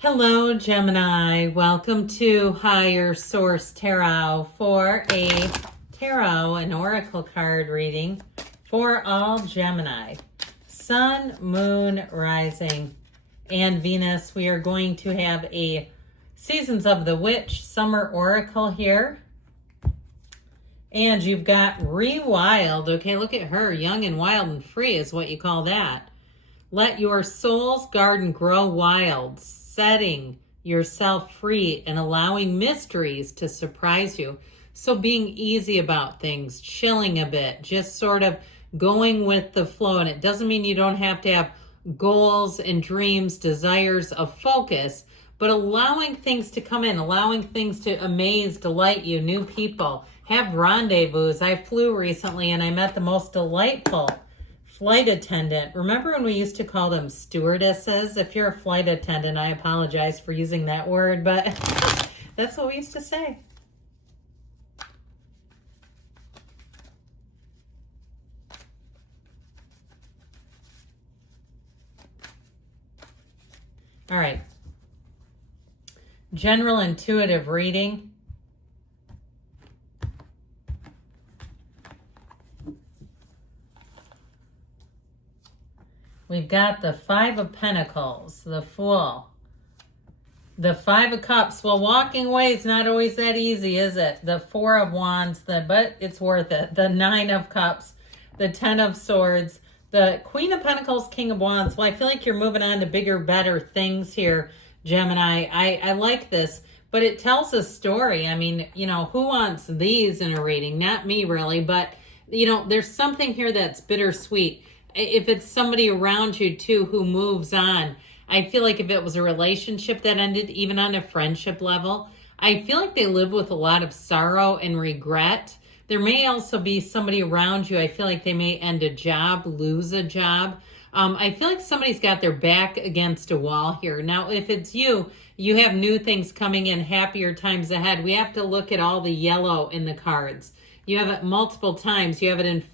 Hello, Gemini. Welcome to Higher Source Tarot for a tarot and oracle card reading for all Gemini. Sun, Moon, Rising, and Venus. We are going to have a Seasons of the Witch Summer Oracle here. And you've got Rewild. Okay, look at her. Young and wild and free is what you call that. Let your soul's garden grow wild, setting yourself free and allowing mysteries to surprise you. So being easy about things, chilling a bit, just sort of going with the flow. And it doesn't mean you don't have to have goals and dreams, desires of focus, but allowing things to come in, allowing things to amaze, delight you, new people, have rendezvous. I flew recently and I met the most delightful flight attendant. Remember when we used to call them stewardesses? If you're a flight attendant, I apologize for using that word, but that's what we used to say. All right. General intuitive reading. We've got the Five of Pentacles, the Fool, the Five of Cups. Well, walking away is not always that easy, is it? The Four of Wands, but it's worth it. The Nine of Cups, the Ten of Swords, the Queen of Pentacles, King of Wands. Well, I feel like you're moving on to bigger, better things here, Gemini. I like this, but it tells a story. I mean, who wants these in a reading? Not me, really, but, there's something here that's bittersweet. If it's somebody around you too who moves on, I feel like if it was a relationship that ended, even on a friendship level, I feel like they live with a lot of sorrow and regret. There may also be somebody around you. I feel like they may end a job, lose a job. I feel like somebody's got their back against a wall here. Now, if it's you, you have new things coming in, happier times ahead. We have to look at all the yellow in the cards. You have it multiple times. You have it in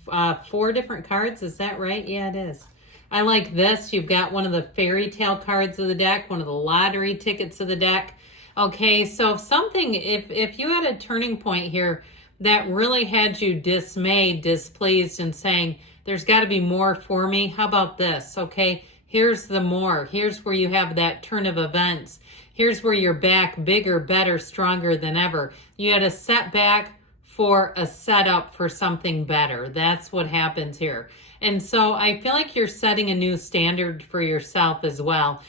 4 different cards. Is that right? Yeah, it is. I like this. You've got one of the fairy tale cards of the deck, one of the lottery tickets of the deck. Okay, so if you had a turning point here that really had you dismayed, displeased, and saying, there's got to be more for me, how about this? Okay, here's the more. Here's where you have that turn of events. Here's where you're back bigger, better, stronger than ever. You had a setback for a setup for something better. That's what happens here. And so I feel like you're setting a new standard for yourself as well.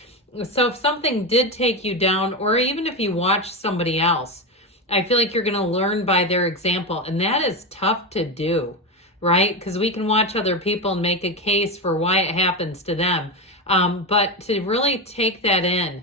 So if something did take you down, or even if you watch somebody else, I feel like you're going to learn by their example. And that is tough to do, right? Because we can watch other people and make a case for why it happens to them. But to really take that in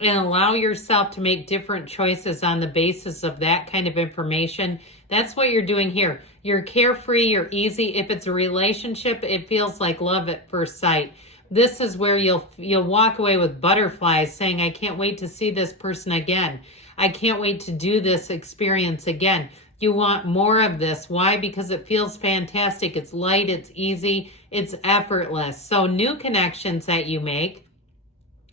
and allow yourself to make different choices on the basis of that kind of information, that's what you're doing here. You're carefree, you're easy. If it's a relationship, it feels like love at first sight. This is where you'll walk away with butterflies saying, I can't wait to see this person again. I can't wait to do this experience again. You want more of this. Why? Because it feels fantastic. It's light, it's easy, it's effortless. So new connections that you make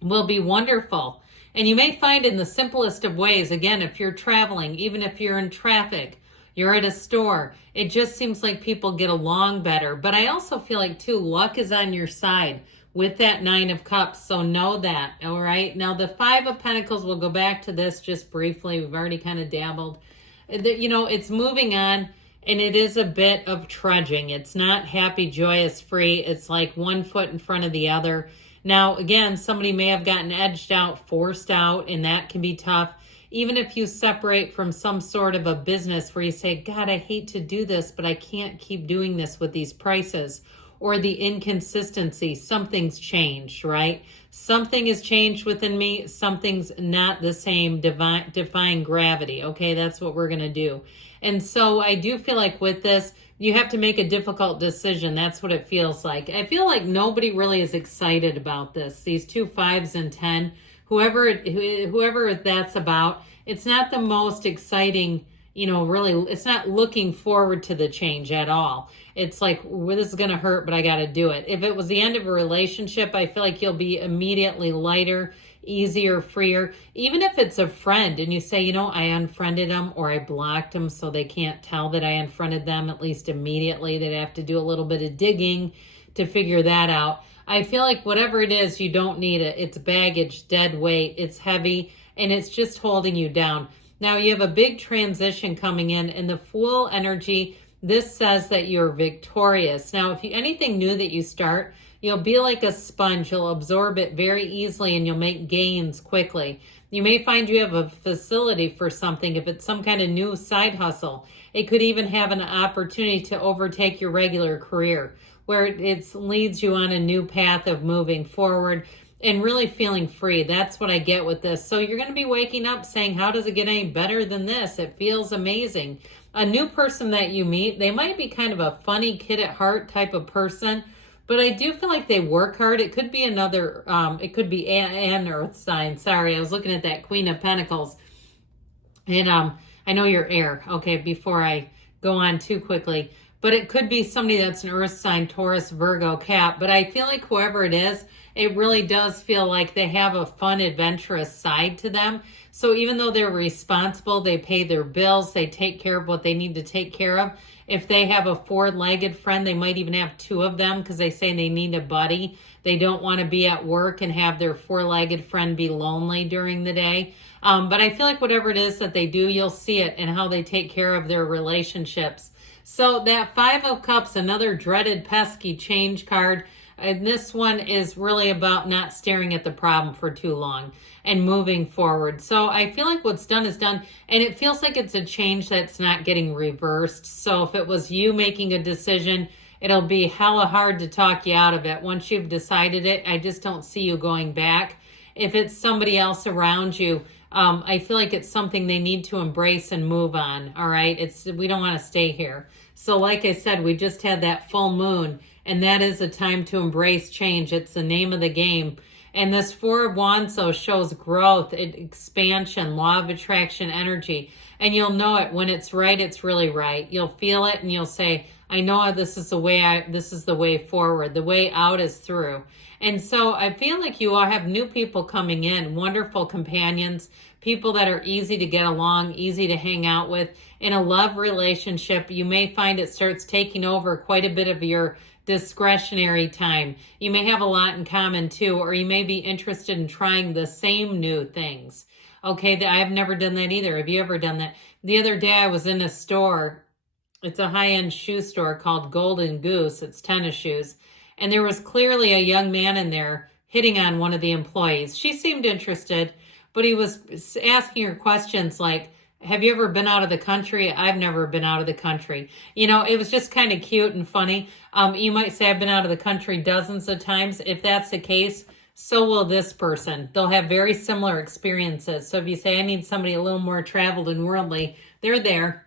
will be wonderful. And you may find in the simplest of ways, again, if you're traveling, even if you're in traffic, you're at a store, it just seems like people get along better. But I also feel like, too, luck is on your side with that Nine of Cups. So know that, all right? Now, the Five of Pentacles, we'll go back to this just briefly. We've already kind of dabbled. It's moving on, and it is a bit of trudging. It's not happy, joyous, free. It's like one foot in front of the other. Now, again, somebody may have gotten edged out, forced out, and that can be tough. Even if you separate from some sort of a business where you say, God, I hate to do this, but I can't keep doing this with these prices, or the inconsistency, something's changed, right? Something has changed within me. Something's not the same, defying gravity. Okay, that's what we're going to do. And so I do feel like with this, you have to make a difficult decision. That's what it feels like. I feel like nobody really is excited about this. These 2 5s and 10, whoever that's about, it's not the most exciting really, it's not looking forward to the change at all. It's like, well, this is going to hurt, but I got to do it. If it was the end of a relationship, I feel like you'll be immediately lighter, easier, freer. Even if it's a friend and you say, I unfriended them or I blocked them so they can't tell that I unfriended them, at least immediately. They'd have to do a little bit of digging to figure that out. I feel like whatever it is, you don't need it. It's baggage, dead weight, it's heavy, and it's just holding you down. Now you have a big transition coming in the Fool energy. This says that you're victorious. Now, if anything new that you start, you'll be like a sponge. You'll absorb it very easily and you'll make gains quickly. You may find you have a facility for something. If it's some kind of new side hustle, it could even have an opportunity to overtake your regular career, where it leads you on a new path of moving forward and really feeling free. That's what I get with this. So you're going to be waking up saying, how does it get any better than this? It feels amazing. A new person that you meet, they might be kind of a funny kid at heart type of person, but I do feel like they work hard. It could be it could be an earth sign. Sorry, I was looking at that Queen of Pentacles. And I know you're air. Okay, before I go on too quickly. But it could be somebody that's an earth sign, Taurus, Virgo, Cap. But I feel like whoever it is, it really does feel like they have a fun, adventurous side to them. So even though they're responsible, they pay their bills, they take care of what they need to take care of. If they have a four-legged friend, they might even have two of them because they say they need a buddy. They don't want to be at work and have their four-legged friend be lonely during the day. But I feel like whatever it is that they do, you'll see it in how they take care of their relationships. So that Five of Cups, another dreaded pesky change card. And this one is really about not staring at the problem for too long and moving forward. So I feel like what's done is done, and it feels like it's a change that's not getting reversed. So if it was you making a decision, it'll be hella hard to talk you out of it. Once you've decided it, I just don't see you going back. If it's somebody else around you, I feel like it's something they need to embrace and move on. All right. We don't want to stay here. So like I said, we just had that full moon, and that is a time to embrace change. It's the name of the game. And this Four of Wands, though, shows growth, expansion, law of attraction energy. And you'll know it when it's right, it's really right. You'll feel it and you'll say, I know this is the way forward. The way out is through. And so I feel like you all have new people coming in, wonderful companions, people that are easy to get along, easy to hang out with. In a love relationship, you may find it starts taking over quite a bit of your discretionary time. You may have a lot in common too, or you may be interested in trying the same new things. Okay, I've never done that either. Have you ever done that? The other day I was in a store. It's a high-end shoe store called Golden Goose. It's tennis shoes. And there was clearly a young man in there hitting on one of the employees. She seemed interested, but he was asking her questions like, have you ever been out of the country? I've never been out of the country. It was just kind of cute and funny. You might say I've been out of the country dozens of times. If that's the case, so will this person. They'll have very similar experiences. So if you say I need somebody a little more traveled and worldly, they're there.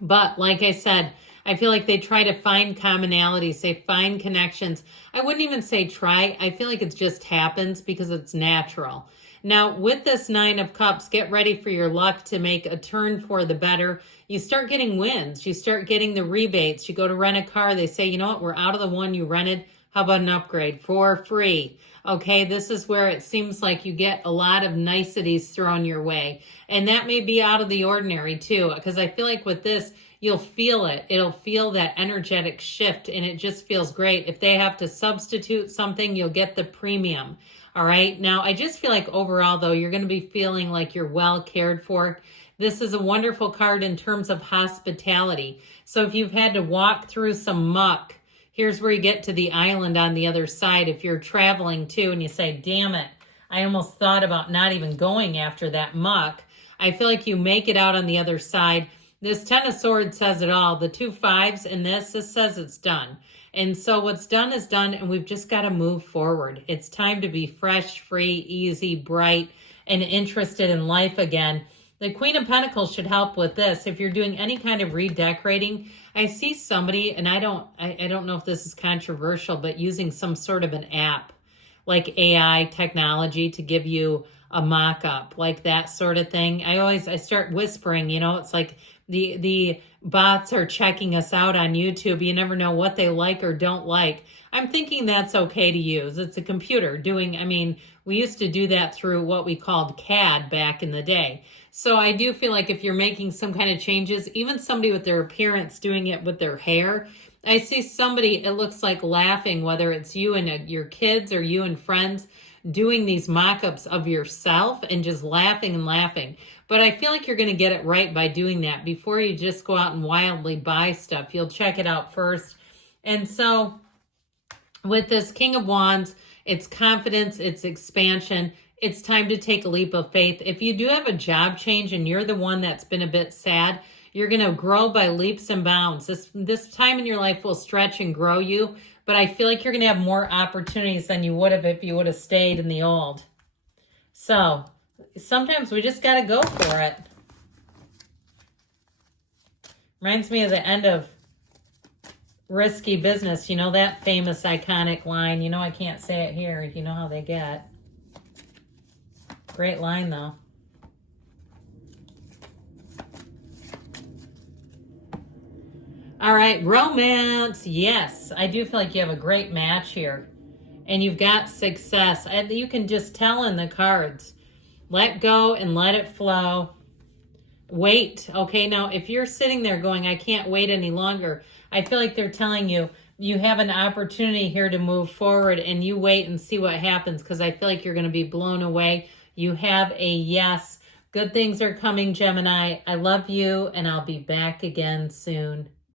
But like I said, I feel like they try to find commonalities, they find connections. I wouldn't even say try. I feel like it just happens because it's natural. Now, with this Nine of Cups, get ready for your luck to make a turn for the better. You start getting wins. You start getting the rebates. You go to rent a car. They say, you know what? We're out of the one you rented. How about an upgrade for free? Okay, this is where it seems like you get a lot of niceties thrown your way. And that may be out of the ordinary too, because I feel like with this, you'll feel it. It'll feel that energetic shift, and it just feels great. If they have to substitute something, you'll get the premium. All right. Now, I just feel like overall, though, you're going to be feeling like you're well cared for. This is a wonderful card in terms of hospitality. So if you've had to walk through some muck, here's where you get to the island on the other side. If you're traveling too and you say, damn it, I almost thought about not even going after that muck. I feel like you make it out on the other side. This Ten of Swords says it all. The two fives in this says it's done. And so what's done is done, and we've just got to move forward. It's time to be fresh, free, easy, bright, and interested in life again. The Queen of Pentacles should help with this. If you're doing any kind of redecorating, I see somebody, and I don't know if this is controversial, but using some sort of an app. like AI technology to give you a mock-up, like that sort of thing. I start whispering, it's like the bots are checking us out on YouTube. You never know what they like or don't like. I'm thinking that's okay to use. It's a computer doing, we used to do that through what we called CAD back in the day. So I do feel like if you're making some kind of changes, even somebody with their appearance doing it with their hair, I see somebody, it looks like laughing, whether it's you and your kids or you and friends, doing these mock-ups of yourself and just laughing and laughing. But I feel like you're going to get it right by doing that. Before you just go out and wildly buy stuff, you'll check it out first. And so with this King of Wands, it's confidence, it's expansion. It's time to take a leap of faith. If you do have a job change and you're the one that's been a bit sad, you're going to grow by leaps and bounds. This time in your life will stretch and grow you, but I feel like you're going to have more opportunities than you would have if you would have stayed in the old. So sometimes we just got to go for it. Reminds me of the end of Risky Business. You know that famous iconic line? I can't say it here. You know how they get. Great line, though. All right, romance. Yes, I do feel like you have a great match here. And you've got success. You can just tell in the cards. Let go and let it flow. Wait. Okay, now if you're sitting there going, I can't wait any longer, I feel like they're telling you, you have an opportunity here to move forward, and you wait and see what happens, because I feel like you're going to be blown away. You have a yes. Good things are coming, Gemini. I love you, and I'll be back again soon.